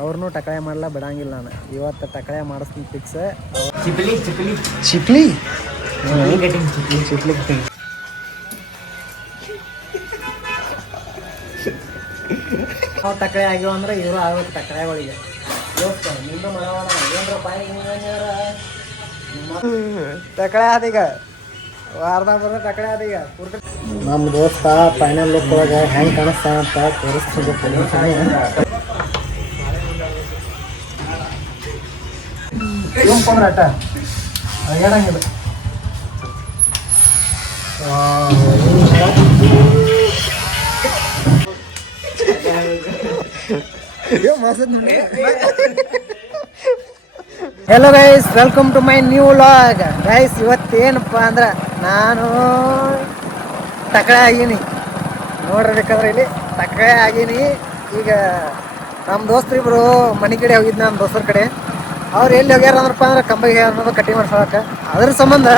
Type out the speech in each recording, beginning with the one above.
ಅವ್ರನ್ನೂ ಟಕಳೆ ಮಾಡಲ್ಲ ಬಿಡಂಗಿಲ್ಲ ನಾನು. ಇವತ್ತು ಟಕಳೆ ಮಾಡಿಸ್ತೀನಿ ಫಿಕ್ಸ್. ಚಿಪ್ಲಿ ಚಿಪ್ಲಿ ಚಿಪ್ಲಿ ಚಿಪ್ಲಿ ಕಟಿಂಗ್. ನಾವು ಟಕಳೆ ಆಗಿವ ಅಂದ್ರೆ ಇವರು ಆಗೋದು ಟಕಳೆಗಳಿಗೆ. ನಿಂದು ಮಾಡೋಣ ಏನರಪ್ಪ ಟಕಳೆ ಆದೀಗ ವಾರದಾಗ ಬರೋ ಟಕಳೆ ಆದೀಗ. ನಮ್ಮ ದೋಸ್ತ ಫೈನಲ್ ಲುಕ್ ಒಳಗೆ ಹೆಂಗೆ ಕಾಣಿಸ್ತಾ ಅಂತ ತೋರಿಸ್ತಿದ್ದೆ. ಅಟ ಹೇಳಂಗಿಲ್ಲ. Hello guys, welcome to my new vlog. Guys ಇವತ್ತೇನಪ್ಪ ಅಂದ್ರೆ ನಾನು ಟಕಳೆ ಆಗೀನಿ ನೋಡಿರ್ಬೇಕಾದ್ರೆ ಇಲ್ಲಿ ಟಕಳೆ ಆಗೀನಿ. ಈಗ ನಮ್ಮ ದೋಸ್ತರಿಬ್ರು ಮನೆ ಕಡೆ ಹೋಗಿದ್ದು, ನಮ್ಮ ದೋಸ್ತರ ಕಡೆ. ಅವ್ರು ಎಲ್ಲಿ ಹೋಗ್ಯಾರ ಅಂದ್ರಪ್ಪ ಅಂದ್ರೆ ಕಂಬಗೆ ಅನ್ನೋದು ಕಟಿಂಗ್ ಮಾಡ್ಸೋಕೆ. ಅದ್ರ ಸಂಬಂಧ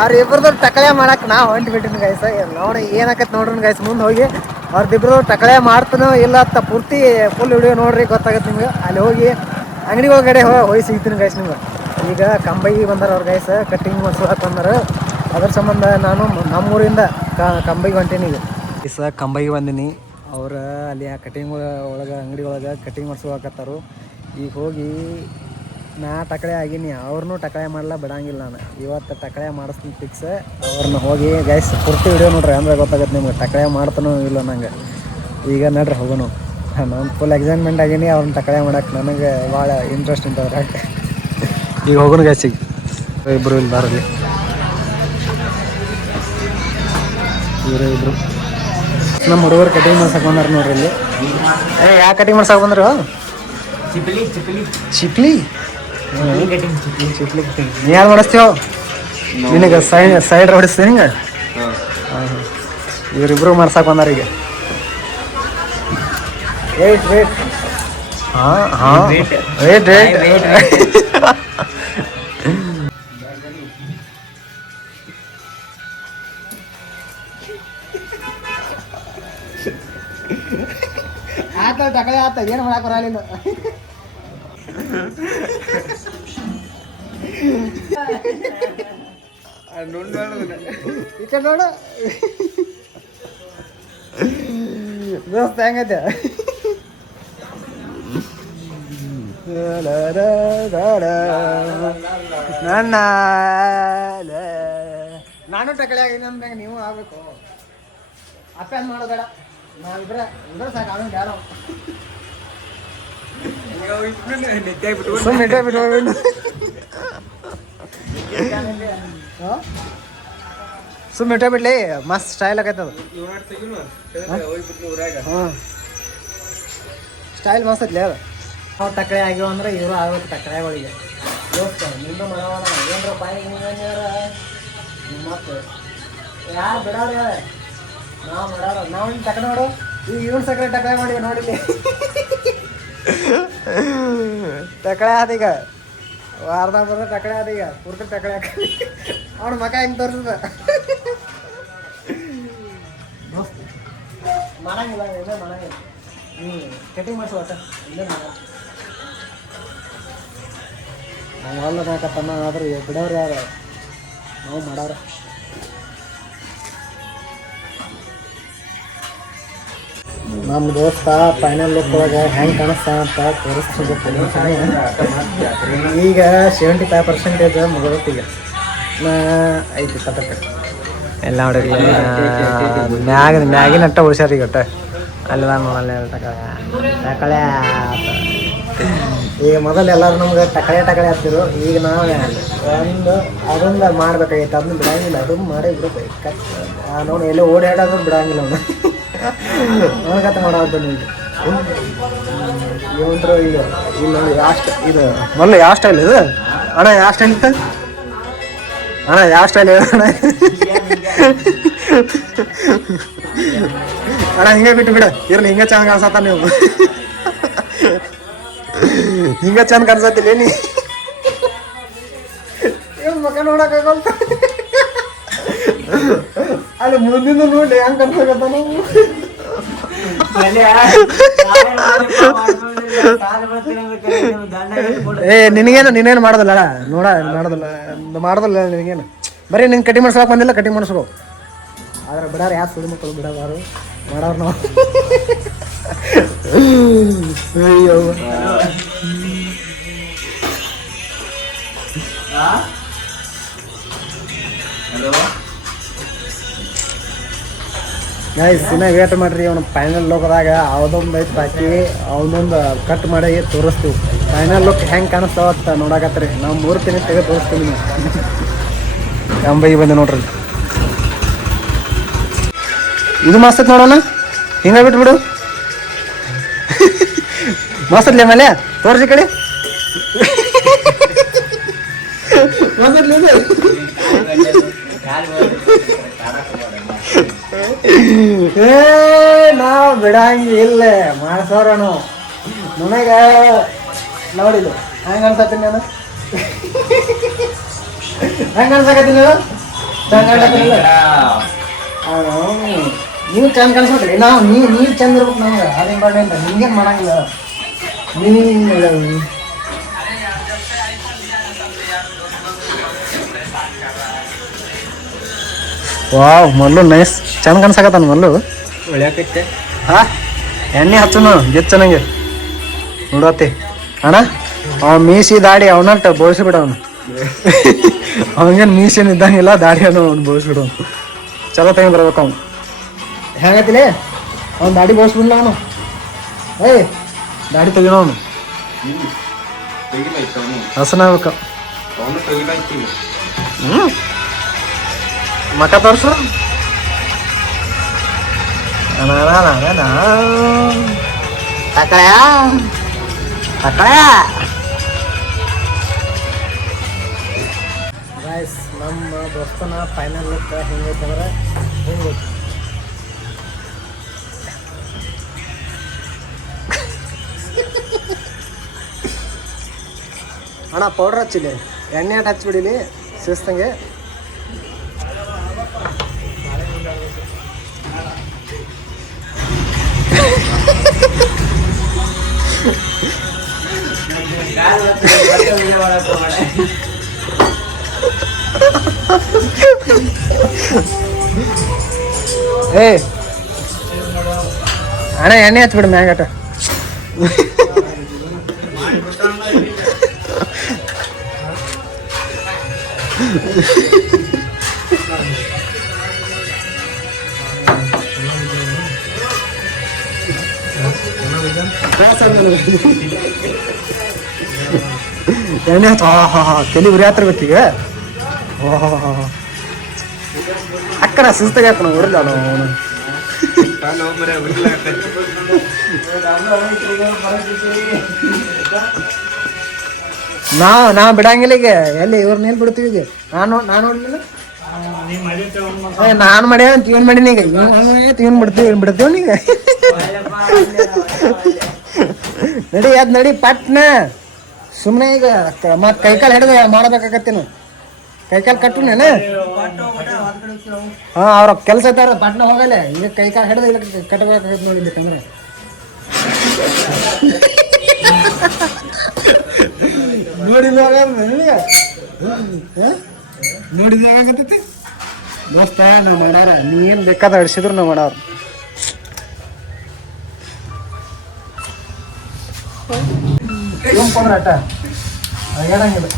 ಅವ್ರಿಬ್ರದ್ದು ಟಕಳೆ ಮಾಡಕ್ಕೆ ನಾವು ಹೊಂಟು ಬಿಟ್ಟಿನಿ ಗೈಸ. ನೋಡಿ ಏನಾಕತ್ ನೋಡ್ರಿ ಗೈಸ್. ಮುಂದೆ ಹೋಗಿ ಅವ್ರದ್ದಿಬ್ರು ಟಕಳೆ ಮಾಡ್ತಾನೋ ಇಲ್ಲ ಅಂತ ಪೂರ್ತಿ ಫುಲ್ ವಿಡಿಯೋ ನೋಡ್ರಿ, ಗೊತ್ತಾಗತ್ತೆ ನಿಮ್ಗೆ. ಅಲ್ಲಿ ಹೋಗಿ ಅಂಗಡಿ ಒಳಗಡೆ ಹೋಗಿ ಸಿಗ್ತೀನಿ ಗೈಸ್ ನಿಮ್ಗೆ. ಈಗ ಕಂಬೈಗೆ ಬಂದಾರ ಅವ್ರ ಗೈಸ್, ಕಟ್ಟಿಂಗ್ ಮಾಡ್ಸೋಕೆ ಬಂದಾರ. ಅದ್ರ ಸಂಬಂಧ ನಾನು ನಮ್ಮೂರಿಂದ ಕಂಬೈಗೆ ಹೊಂಟೀನಿ. ಈಗ ಕಂಬೈಗೆ ಬಂದೀನಿ. ಅವ್ರು ಅಲ್ಲಿ ಆ ಕಟಿಂಗ್ ಒಳಗೆ ಅಂಗಡಿ ಒಳಗೆ ಕಟಿಂಗ್ ಮಾಡ್ಸೋಕತ್ತಾರು. ಈಗ ಹೋಗಿ ನಾ ಟಕಳೆ ಆಗೀನಿ, ಅವ್ರನ್ನೂ ಟಕಳೆ ಮಾಡಲ್ಲ ಬಿಡಂಗಿಲ್ಲ ನಾನು. ಇವತ್ತು ಟಕಳೆ ಮಾಡಿಸ್ತೀನಿ ಫಿಕ್ಸ್. ಅವ್ರನ್ನ ಹೋಗಿ ಗೈಸ್ ಪೂರ್ತಿ ವಿಡಿಯೋ ನೋಡ್ರಿ, ಅಂದ್ರೆ ಗೊತ್ತಾಗುತ್ತೆ ನಿಮ್ಗೆ ಟಕಳೆ ಮಾಡ್ತಾನೋ ಇಲ್ಲ ನಂಗೆ. ಈಗ ನಡ್ರಿ ಹೋಗೋಣ. ನಾನು ಫುಲ್ ಎಕ್ಸೈಟ್ಮೆಂಟ್ ಆಗೀನಿ ಅವ್ರನ್ನ ಟಕಳೆ ಮಾಡಕ್ಕೆ. ನನಗೆ ಭಾಳ ಇಂಟ್ರೆಸ್ಟ್ ಅಂತ ಅವ್ರಾಗ. ಈಗ ಹೋಗೋಣ ಗೈಸ್. ಈಗ ಇಬ್ಬರು ಇಲ್ಲಿ ಬಾರಲ್ಲಿ ಇವರು ಇಬ್ಬರು ನಮ್ಮ ಹುಡುಗರು ಕಟಿಂಗ್ ಮಾಡ್ಸಕ್ಕೆ ಬಂದಾರ ನೋಡ್ರಿ ಇಲ್ಲಿ. ಯಾಕೆ ಕಟಿಂಗ್ ಮಾಡ್ಸಕ್ಕೆ ಬಂದರು? ಚಿಪ್ಲಿ ಚಿಪ್ಲಿ ಚಿಪ್ಲಿ ಕಟಿಂಗ್ ಚಿಪ್ಲಿ ಚಿಪ್ಲಿ ಕಟಿಂಗ್. ನೀ ಯಾರು ಮಾಡಿಸ್ತೀವೋ? ನಿನಗೆ ಸೈಡ್ ಹೊಡಿಸ್ತೀನಿ ಹಿಂಗೆ. ಇವರಿಬ್ರು ಮಾಡ್ಸಕ್ಕೆ ಬಂದಾರ ಈಗ. ವೇಟ್ ಹಾಂ ವೇಟ್ ಆತ ಟಕಳೆ ಆತ, ಏನು ಮಾಡಕ್ಕೆ ಬರಲಿಲ್ಲ. ಈ ಕಡೆ ನೋಡು ದೋಸ್ತ ಹೆಂಗೈತೆ. ನನ್ನ ನಾನು ಟಕಳೆ ಆಗಿದ್ದೀನಿ ಅಂದಾಗ ನೀವು ಆಗ್ಬೇಕು. ಅಪ್ಪೇನ್ ಮಾಡೋದು ಬೇಡ, ನಾವಿಬ್ರೆ ಸಾಕು. ಅವನು ಯಾರೋ ಸುಮ್ಮನೆ ಬಿಟ್ಟು ಸುಮ್ಮನೆ ಬಿಡ್ಲಿ, ಮಸ್ತ್ ಸ್ಟೈಲ್ ಆಗೈತದ. ಹಾಂ ಸ್ಟೈಲ್ ಮಸ್ತ್ ಐತ್ಲಿ ಅದು. ನಾವು ಟಕಳೆ ಆಗಿವ ಅಂದ್ರೆ ಇವರು ಆಗೋದು ಟಕಳೆಗಳಿಗೆ. ನಿಂದು ಮಾಡೋಣ ಏನರಪ್ಪ ಮತ್ತೆ ಯಾರು ಬಿಡೋರು ಯಾರು ನಾವು ಮಾಡೋರು. ನಾವು ಇಲ್ಲಿ ಟಕಳೆ ಮಾಡು. ಈಗ ಇವನ್ ಸಕ್ಕರೆ ಟಕಳೆ ಮಾಡಿವಿ ನೋಡಿಲಿ. ಟಕಳೆ ಆದೀಗ ವಾರದಾಗ ಬರೋ ಟಕಳೆ ಆದೀಗ ಪೂರ್ತಿ ಟಕಳೆ ಅವ್ನ ಮಕ ಹೆಂಗೆ ತೋರಿಸ್ದ ಮಾಡಂಗಿಲ್ಲ. ಇದೇ ಮಾಡಂಗಿಲ್ಲ. ಕಟಿಂಗ್ ಮಾಡಿಸು ಒಟ್ಟ ಇಲ್ಲೇ ಮಾಡ. ನಾವು ಹೊಲದಾಕತ್ತಮ್ಮ ಆದ್ರೆ ಬಿಡೋರು ಯಾರು? ನಾವು ಮಾಡೋರು. ನಮ್ಮ ದೋಸ್ತ ಫೈನಲ್ ಲುಕ್ ಒಳಗೆ ಹೆಂಗೆ ಕಾಣಿಸ್ತಾ ಅಂತ ತೋರಿಸ್ತಿದ್ದೆ. ಈಗ 75% ಮುಗಿದೈತಿ. ಈಗ ಐತಿ ಪದಕ್ಕೆ ಎಲ್ಲ ಹೊಡೆದಿ ಮ್ಯಾಗಿನ ಅಟ್ಟ ಉಳ್ಸ್ಯಾರ ಈಗ ಒಟ್ಟ. ಅಲ್ಲಿ ನೋಡಲ್ಲ ಟಕಳೆ. ಈಗ ಮೊದಲು ಎಲ್ಲರೂ ನಮ್ಗೆ ಟಕಳೆ ಹತ್ತಿರು. ಈಗ ನಾವು ಒಂದು ಅದೊಂದು ಮಾಡ್ಬೇಕಾಗೈತೆ, ಅದನ್ನ ಬಿಡಂಗಿಲ್ಲ. ಅದನ್ನು ಮಾಡೇ ಬಿಡಬೇಕು. ನೋಡಿ ಎಲ್ಲೋ ಓಡಾಡೋದು ಬಿಡಂಗಿಲ್ಲ ಅವನು. ಅವನಿಗತ್ತ ಮಾಡೋದು ನೀವು ಇವಂತರು. ಈಗ ಇಲ್ಲಿ ಯಾವ ಇದು ಮೊದಲು ಯಾವ ಸ್ಟೈಲ್ ಇದು ಅಣ್ಣ? ಯಾವ ಸ್ಟೈಲ್ ಇತ್ತು ಅಣ್ಣ? ಯಾವ ಸ್ಟೈಲ್ ಹೇಳೋಣ ಅಣ್ಣ? ಹಿಂಗೆ ಬಿಟ್ಟು ಬಿಡ ಇರ್ಲಿ. ಹಿಂಗೆ ಚಂದ ಕಾಣಿಸತ್ತ ನೀವು. ಹಿಂಗೆ ಚಂದ ಕಾಣಿಸತ್ತಿಲ್ಲ ನೀ. ಮಕ್ಕ ನೋಡಕ್ಕಾಗಲ್ಲ. ಅಲ್ಲಿ ಮುಂದಿನ ನೋಡಿ ಹೆಂಗ್ ಕಾಣಿಸಕತ್ತ ನಾವು. ಏ ನಿನಗೇನು ಮಾಡೋದಿಲ್ಲ ಮಾಡೋದಿಲ್ಲ ನಿನಗೇನು ಬರೀ ನಿನ್ ಕಟಿಂಗ್ ಮಾಡ್ಸೋಕೆ ಬಂದಿಲ್ಲ ಕಟಿಂಗ್ ಮಾಡಿಸ್ಕೋ ಆದ್ರೆ ಬಿಡಾರ ಯಾರು ಸುಳಿ ಮಕ್ಕಳು ಬಿಡೋರು ಮಾಡೋರು ನಾವು ಅಯ್ಯೋ ಗೈಸ್ ಇನ್ನ ವೇಟ್ ಮಾಡ್ರಿ ಅವ್ನು ಫೈನಲ್ ಲುಕ್ದಾಗ ಅವದೊಂದು ಐತೆ ಬಾಕಿ ಅವನೊಂದು ಕಟ್ ಮಾಡಿ ತೋರಿಸ್ತೀವಿ ಫೈನಲ್ ಲುಕ್ ಹೆಂಗೆ ಕಾಣಿಸ್ತಾವತ್ತ ನೋಡಕತ್ರಿ ನಾವು 3 ತಿಂಗಳು ತೆಗೆದು ತೋರಿಸ್ತೀವಿ ನೀವು ಅಂಬೈ ಬಂದೆ ನೋಡ್ರಿ ಇದು ಮಸ್ತ್ ನೋಡೋಣ ಹಿಂಗ ಬಿಟ್ಬಿಡು ಮಸ್ತತ್ಲಿ ಆಮೇಲೆ ತೋರಿಸಿ ಕಡೆ ಏ ನಾವು ಬಿಡಂಗಿಲ್ಲ ಮಾಡ್ಸೋರ ನಾವು ನನಗ ನೋಡಿಲ್ಲ ಹೆಂಗ ಅನ್ಸತ್ತೀನಿ ನಾನು ಹೆಂಗ ಅನ್ಸಕತ್ತೀನಿ ನಾನು ಚಂದ ಕಾಣಕತ್ತೀನಿಲ್ಲ ನೀವು ಚಂದ ಕಾಣಿಸ್ಬೇಕ್ರಿ ನಾವು ನೀವು ಚಂದ ಇರ್ಬೇಕು ನಮ್ಗೆ ಅದೇನು ಬಾಡಿ ಅಂತ ನಿಮ್ಗೇನು ಮಾಡಂಗಿಲ್ಲ ನೀವು ವಾವ್ ಮಲ್ಲು ನೈಸ್ ಚಂದ ಕಾಣಿಸಕತ್ತಾನ ಮಲ್ಲು ಒಳ್ಯಾಕೈತೆ ಹಾ ಎಣ್ಣೆ ಹಚ್ಚನು ಗೆತ್ ಚೆನ್ನಾಗಿ ನೋಡತ್ತೆ ಅಣ್ಣ ಅವ ಮೀಸಿ ದಾಡಿ ಅವನಂಟ ಬೋಳಿಸ್ಬಿಡ ಅವನು ಅವನಿಗೇನು ಮೀಸೇನು ಇದ್ದಂಗಿಲ್ಲ ದಾಡಿಯನ್ನು ಅವ್ನು ಬೋಳಿಸ್ಬಿಡ ಅವನು ಚಲೋ ತೆಗೆ ಬರ್ಬೇಕು ಅವನು ಹೆಂಗೈತಿಲೇ ಅವ್ನು ದಾಡಿ ಬೋಳಿಸ್ಬಿಡ್ಲ ಅವನು ಏಯ್ ದಾಡಿ ತೆಗಿನೋ ಅವನು ಹಸನಾಗ್ಬೇಕು ಮಕ್ಕ ತೋರ್ಸು ಗೈಸ್ ನಮ್ಮ ದೋಸ್ತನ ಫೈನಲ್ ಲುಕ್ ಹೆಂಗೈತಂದ್ರೆ ಹಿಂಗೈತಿ ಅಣ್ಣ ಪೌಡ್ರ್ ಹಚ್ಚಿಲಿ ಎಣ್ಣೆ ಆಟ ಹಚ್ಬಿಡಿಲಿ ಶಿಸ್ತಂಗೆ ಏ ಅಣ್ಣ ಎಣ್ಣೆ ಹಚ್ಬಿಡು ಮ್ಯಾಗಟ ಎಣ್ಣೆ ಹಚ್ಚ ತಲೆ ಉರಿ ಹತ್ತಿರ್ಬೇಕೀಗ ಅಕ್ಕನ ಸುಸ್ತಾಗ ಹಾಕೋಣ ಉರಿಲ್ಲ ಅವನು ನಾವು ಬಿಡಂಗಿಲ್ಲ ಈಗ ಎಲ್ಲಿ ಇವ್ರನ್ನ ಎಲ್ಲಿ ಬಿಡ್ತೀವಿ ಈಗ ನಾನು ನೋಡ್ಲಿಲ್ಲ ನಾನು ಮಾಡ್ಯ ಅಂತ ಇವನ್ ಮಾಡೀನಿ ಈಗ ಇವನ್ ಬಿಡ್ತೀವಿ ಈಗ ನಡಿ ಅದ್ ನಡಿ ಪಟ್ನ ಸುಮ್ಮನೆ ಈಗ ಮತ್ತೆ ಕೈಕಾಲು ಹಿಡಿದು ಮಾಡಬೇಕಾಗತ್ತೇನು ಕೈಕಾಲು ಕಟ್ಟು ನಾನು ಹಾಂ ಅವ್ರ ಕೆಲಸ ಐತಾರ ಪಟ್ನ ಹೋಗಲ್ಲ ಈಗ ಕೈಕಾಲು ಹಿಡಿದು ಇಲ್ಲ ಕಟ್ಟಬೇಕಾಗತ್ತೆ ನೋಡಿ ಬೇಕಂದ್ರೆ ನೋಡಿದಾಗತ್ತೈತಿ ದೋಸ್ತ ನಾವು ಮಾಡ್ಯಾರ ನೀ ಏನು ಬೇಕಾದ ಅಡಿಸಿದ್ರು ನಾವು ಮಾಡವ್ರು ಆಟ ಹೇಳಂಗಿಲ್ಲ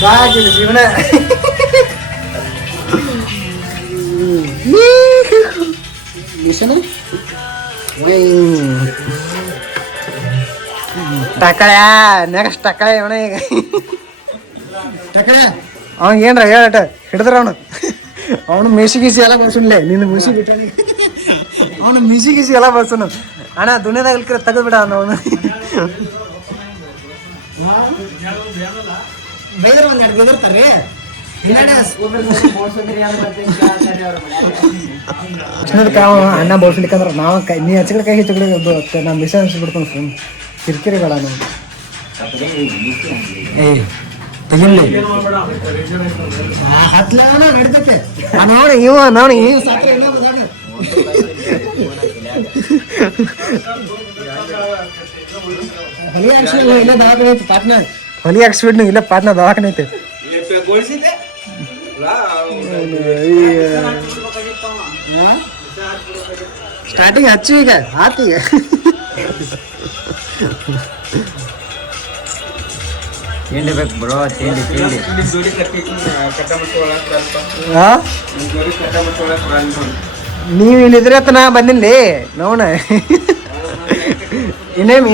ಸಾಕಿಲ್ಲ ಜೀವನ ಟಕಳ ನೆಕ್ಸ್ಟ್ ಟಕಳ ಇವನ ಈಗ ಟಕಳ ಅವ್ನಿಗೆ ಏನ್ರ ಹೇಳಟ ಹಿಡಿದ್ರ ಅವನು ಮಿಸಿ ಗೀಸಿ ಎಲ್ಲ ಬರ್ಸನ್ಲೆ ನಿನ್ನ ಮಿಸಿ ಬಿಟ್ಟ ಅವನು ಮಿಸಿ ಗೀಸಿ ಎಲ್ಲ ಬರ್ಸನು ಅಣ್ಣ ದುನಿಯಾದಾಗ ಇಲ್ಕರ ತೆಗೆದ್ಬಿಡ ಅವನು ಬೈದ್ರ ಒಂದೆರಡು ಬೆದರ್ತಾರೆ ಅಣ್ಣ ಬೋಳ್ಸ್ಲಿಕ್ಕಂದ್ರೆ ನಾವು ಕೈ ನೀ ಹಚ್ಚಿದ ಕೈ ಹೆಚ್ಚು ನಾ ಮಿಸ್ ಅನ್ಸ್ಬಿಡ್ತಾನೆ ಸುಮ್ ಕಿರಿಕಿರಿಗಳ ನಾವು ಹತ್ಲ ನಡಿತೈತೆ ನೋಡಿ ಇವ ನೋಡಿ ಹೊಲಿ ಹಾಕ್ಸಿಲ್ಲ ಇಲ್ಲ ದವಾಖಾನೆ ಐತಿ ಪಾಟ್ನಾ ಹೊಲಿ ಹಾಕ್ಸ್ಬಿಡ್ನು ಇಲ್ಲ ಪಾಟ್ನಾ ದವಾಖಾನೆ ಐತೆ ಸ್ಟಾರ್ಟಿಂಗ್ ಹಚ್ಚು ಈಗ ಆತೀಗ ತಿಂಡಿ ಬೇಕು ಬ್ರೋ ತಿಂಡಿ ನೀವು ಇಲ್ಲಿದ್ರೆ ಅಂತ ನಾ ಬಂದಿನಿ ನೋಣ ಇನ್ನೇಮ್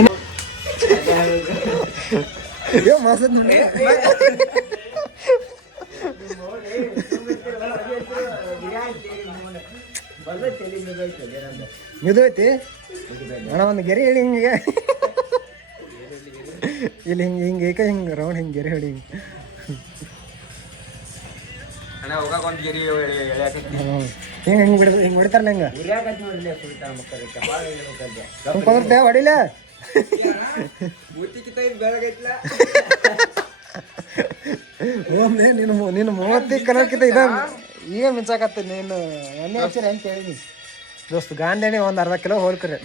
ಮಿದೈತಿ ಅಣ್ಣ ಒಂದು ಗೆರೆ ಹೇಳಿ ಹಿಂಗೆ ಇಲ್ಲಿ ಹಿಂಗೆ ಹಿಂಗೆ ಏಕ ಹಿಂಗೆ ರೌಂಡ್ ಹಿಂಗೆ ಗೆರೆ ಹೇಳಿ ಹಿಂಗೆ ಹಿಂಗೆ ಬಿಡ ಹಿಂಗೆ ಹೊಡಿತಾರಲ್ಲ ಹಿಂಗೆ ಕುಂದ್ರೆ ಹೊಡಿಲ್ಲ ಒಮ್ಮೆ ನೀನು 30 ಕಲರ್ಕಿಂತ ಇದ ಈಗ ಮಿಂಚಾಕತ್ತ ನೀನು ಎಣ್ಣೆ ಹಚ್ಚಿರ ಹೆಂಗೆ ಕೇಳಿ ದೋಸ್ತ್ ಗಾಂಧಿ ಒಂದು ಅರ್ಧ ಕಿಲೋ ಹೋಲ್ಕ್ರಿ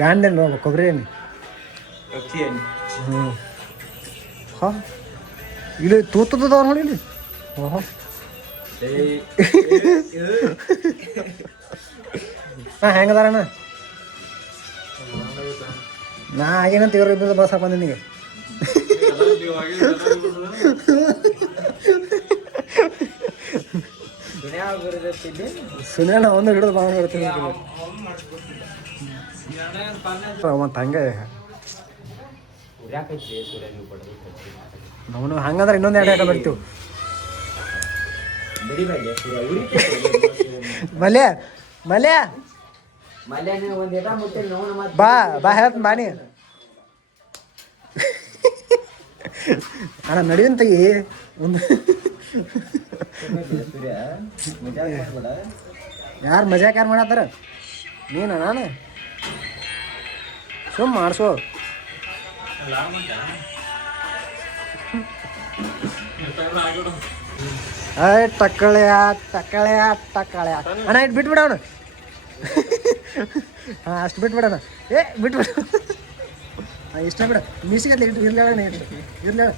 ಗಾಂಧಿ ನೋಡ್ಬೇಕು ಕೊಬ್ಬರಿ ಎಣ್ಣೆ ಹಾಂ ಇಲ್ಲಿ ತೂತದವ್ರು ನೋಡಿ ಇಲ್ಲಿ ಓಹೋ ಹಾಂ ಹೆಂಗದಾರಣ್ಣ ನಾ ಆಗೇನಂತ ಇವ್ರ ಇದ್ದದ ಬಸ್ ಹಾಕೊಂಡಿ ನಿನಗೆ ಸುನೇಣ ಒಂದು ಹಿಡಿದು ಬಾಣ ಬರ್ತೀನಿ ಮತ್ತು ಹಂಗೆ ನಾವು ಹಂಗಂದ್ರೆ ಇನ್ನೊಂದು ಎರಡು ಆಟ ಬರ್ತೀವಿ ಮಲ್ಯ ಮಲ್ಯ ಬಾ ಬಾ ಹೇಳ್ತ ಬಾನಿ ಅಣ್ಣ ನಡಿಯನ್ ತೆಗಿ ಒಂದು ಯಾರು ಮಜಾಕ್ ಯಾರು ಮಾಡತ್ತಾರ ನೀನ ನಾನು ಸುಮ್ಮ ಮಾಡಿಸೋ ಟಕ್ಕಳೆಯ ಅಣ್ಣ ಇಟ್ಟು ಬಿಟ್ಬಿಡ ಅವನು ಹಾಂ ಅಷ್ಟು ಬಿಟ್ಬಿಡೋಣ ಬಿಟ್ಬಿಡ ಹಾಂ ಇಷ್ಟ ಬಿಡ ಮೀಸಿಗತ್ಲೆ ಇಟ್ಟು ಇರ್ಲೇಳ ಇರ್ಲೇಳ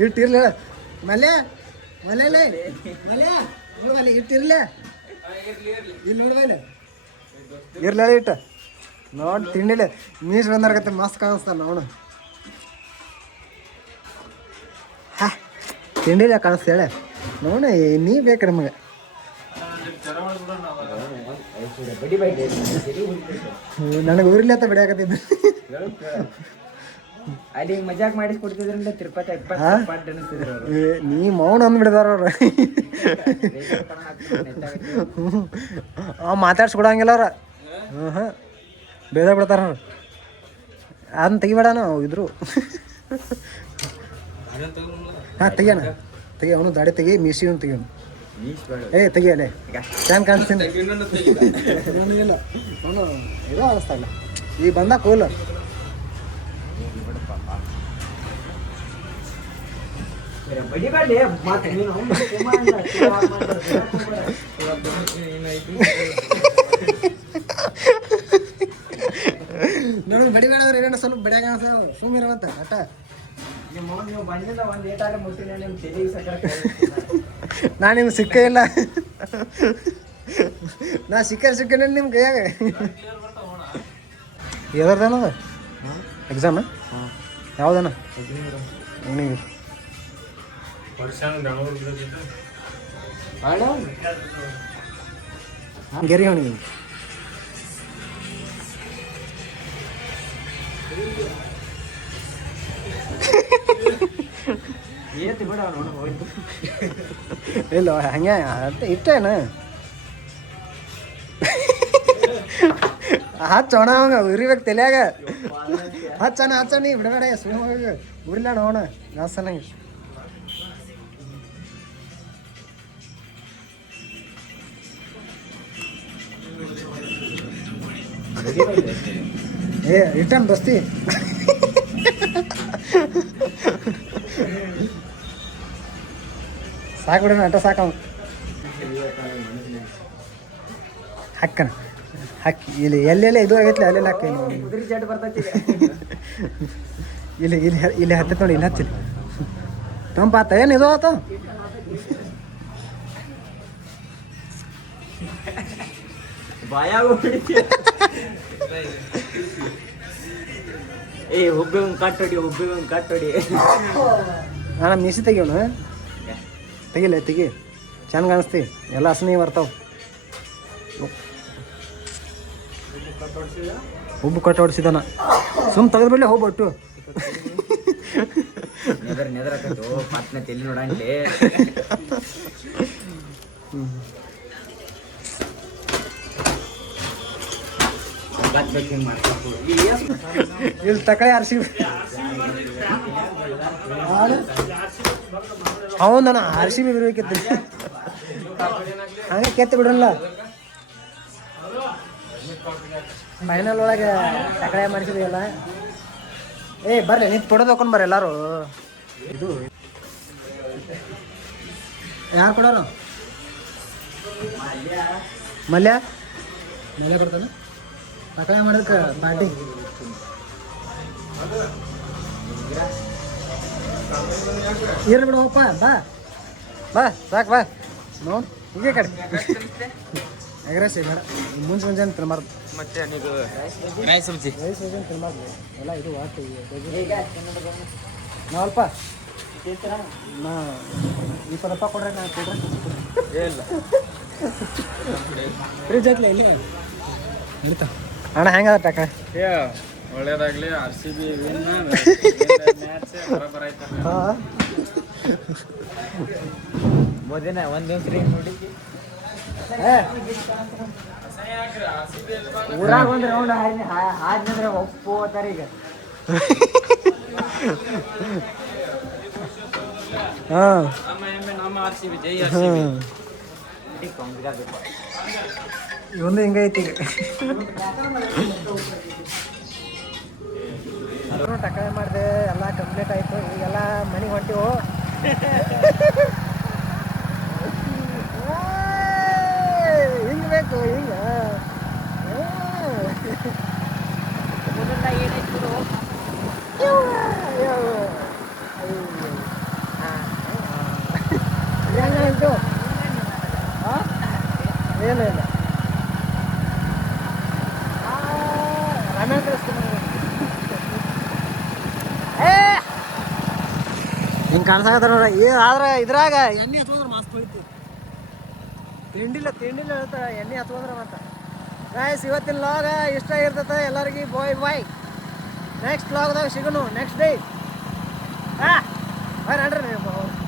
ಇಟ್ಟಿರ್ಲೇಳ ಮಲ್ಯ ಮಲ್ಯಲೇ ಮಲ್ಯ ನೋಡ್ಬಲ್ಲ ಇಟ್ಟಿರ್ಲೇ ಇಲ್ಲಿ ನೋಡ್ಬಲ್ಲ ಇರ್ಲೇಳ ಇಟ್ಟು ನೋಡಿ ತಿಂಡಿಲೆ ಮೀಸ್ ಬಂದಾರಕತ್ತೆ ಮಸ್ತ್ ಕಾಣಿಸ್ತಾನ ನೋಡು ಹಾ ತಿಂಡಿಲೆ ಕಾಣಿಸ್ತೇಳೆ ನೋಡ ನೀ ಬೇಕು ನಮಗೆ ನನಗೆ ಊರಿಲ್ಲ ಅಂತ ಬಿಡಾಕತ್ತಿದ್ದ ಅಲ್ಲಿ ಮಜಾಕ್ ಮಾಡಿಸ್ಕೊಡ್ತಿದ್ರಿಂದ ತಿರುಪತಿ ನೀ ಮೌನ ಅಂದ್ ಬಿಡ್ದಾರ ಅವ್ರ ಮಾತಾಡ್ಸ್ಕೊಡಂಗಿಲ್ಲ ಅವ್ರ ಹಾಂ ಬೇದ ಬಿಡ್ತಾರ ಅವ್ರು ಅದನ್ನ ತೆಗಿಬೇಡ ನಾವು ಇದ್ರು ಹಾಂ ತೆಗಿಯೋಣ ತೆಗಿ ಅವನು ದಾಡಿ ತೆಗಿ ಮೀಸಿ ಅವನು ತೆಗಿಯೋನು ತೆಗಿಯಲ್ಲೇ ಚಾನ್ ಕಾಣಿಸ್ತೀನಿ ಇಲ್ಲ ಅವನು ಏನೋ ಅನಿಸ್ತಾ ಇಲ್ಲ ಈಗ ಬಂದ ಕೂಲ್ ನೋಡಿ ಬಡಿಬೇಡವ್ರು ಏನೇನು ಸ್ವಲ್ಪ ಬಡಿಯಾಗ ಸುಮ್ಮಿರುವಂತ ಅಟ ನಾನು ನಿಮ್ಗೆ ಸಿಕ್ಕ ಇಲ್ಲ ನಾ ಸಿಕ್ಕ ನಿಮ್ಗೆ ಕೈಯಾಗ ಎದರ್ದನದ ಎಕ್ಸಾಮ ಯಾವ್ದನ ಅವನಿಗೆ ಗೆರಿ ಅವನಿಗೆ ಇಲ್ಲ ಹಂಗೆ ಇಟ್ಟೇನ ಹಚ್ಚೋಣ ಅವಂಗ ಉರಿಬೇಕು ತಲೆಯಾಗ ಹಚ್ಚಣ ನೀ ಬಿಡಬೇಡ ಸುಮ್ಮ ಉರಿಲ್ಲ ನೋಣ ಗಾಸನಂಗೆ ಏ ರಿಟರ್ನ್ ದೋಸ್ತಿ ಸಾಕು ಬಿಡೋಣ ಅಟ ಸಾಕ ಹಾಕಣ ಹಾಕಿ ಇಲ್ಲಿ ಎಲ್ಲೆಲ್ಲ ಇದು ಆಗೈತ್ಲ ಅಲ್ಲೆಲ್ಲ ಹಾಕಿ ಇಲ್ಲಿ ಹತ್ತೈತೆ ನೋಡಿ ಇಲ್ಲಿ ಹಚ್ಚಿಲ್ಲ ತಂಪ ಆತ ಏನು ಇದು ಆತ ಏ ಹುಬ್ಬಿ ಒಂದು ಕಟ್ಟೊಡಿ ನಾನು ಮೀಸಿ ತೆಗಿಯೋನು ತೆಗಿ ಚಂದ ಕಾಣಿಸ್ತಿ ಎಲ್ಲ ಹಸನಿ ಬರ್ತಾವ ಹುಬ್ಬು ಕಟ್ಟ ಹೊಡ್ಸಿದಾನ ಸುಮ್ ತೆಗೆದ್ಬಿಡ್ಲಿ ಹೋಗ್ಬ ಒಟ್ಟು ನೆದರ್ ಹಾಕತ್ತು ಪತ್ನ ತೆಲಿ ನೋಡಂಗ್ಲಿ ಇಲ್ಲಿ ತಕಳೆ ಆರ್ಸಿ ಅವನು ನಾನು ಆರ್ಸಿ ಬಿ ಬಿಡ್ಬೇಕಿತ್ತು ಹಂಗೆ ಕೆತ್ತ ಬಿಡಲ್ಲ ಫೈನಲ್ ಒಳಗೆ ತಕಳೆ ಮಾಡಿಸಿದ್ವಲ್ಲ ಏ ಬರ್ರಿ ನಿಂತು ಫೋಟೋ ತಗೊಂಡು ಬರ್ರಿ ಎಲ್ಲಾರು ಇದು ಯಾರು ಕೊಡೋರು ಮಲ್ಯ ಕೊಡ್ತಾನೆ ತಕಳೆ ಮಾಡೋದಕ್ಕೆ ಪಾರ್ಟಿ ಇರ್ಲಿ ಬಿಡು ಹೋಗಪ್ಪ ಬಾ ಸಾಕು ಬಾ ನೋಡು ಹೀಗೆ ಕಡೆ ಎಗ್ರೆಸ್ ಬೇಡ ಮುಂಜಾನೆ ತಿನ್ಬಾರ್ದು ಮತ್ತೆ ರೈಸ್ ಸಬ್ಜಿ ತಿನ್ಬಾರ್ದು ಎಲ್ಲ ಇದು ವಾಟಿ ನಾವಲ್ಪ ನಾ 20 ರೂಪಾಯಿ ಕೊಡ್ರೆ ನಾನು ಕೊಡ್ರೆ ಇಲ್ಲ ಫ್ರಿಜ್ ಐತ್ಲ ಇಲ್ಲಿ ನಡೀತಾ ಅಣ್ಣ ಹೆಂಗದ ಟಕ ಒಳ್ಳೇದಾಗ್ಲಿ RCB ಮೊದಲ ಒಂದ್ಸರಿ ನೋಡಿ ಊರಾಗ ಒಂದು ರೌಂಡ್ ಆದ್ನಂದ್ರೆ ಒಪ್ಪು ಹೋಗ್ತಾರೆ ಈಗ ನಮ್ಮ RCB ಜೈ ಇವೊಂದು ಹಿಂಗೈತಿ ಈಗ ಟಕಳೆ ಮಾಡಿದೆ ಎಲ್ಲ ಕಂಪ್ಲೀಟ್ ಆಯಿತು ಈಗೆಲ್ಲ ಮನೆಗೆ ಹೊಂಟಿವು ಹಿಂಗೆ ಬೇಕು ಹಿಂಗೆ ಹೆಂಗಾಯ್ತು ಇಲ್ಲ ರಮ್ಯಾ ಹಿಂಗೆ ಕಾಣಿಸಾಕತ್ತಾರ ನೋಡ್ರಿ ಆದ್ರೆ ಇದ್ರಾಗ ಎಣ್ಣೆ ಹಚ್ಕೊಂಡ್ರೆ ಮಸ್ತ್ ಹೋಯ್ತು ತಿಂಡಿಲ್ಲ ಹೇಳ್ತಾರೆ ಎಣ್ಣೆ ಹಚ್ಕೊಂಡ್ರೆ ಮತ್ತೆ ಗಾಯ್ಸ್ ಇವತ್ತಿನ ಲಾಗ ಇಷ್ಟ ಇರ್ತೈತೆ ಎಲ್ಲರಿಗೂ ಬಾಯ್ ನೆಕ್ಸ್ಟ್ ಲಾಗ್ದಾಗ ಸಿಗೋನು ನೆಕ್ಸ್ಟ್ ಡೇ ಹಾಂ ನಡ್ರಿ ನೀವು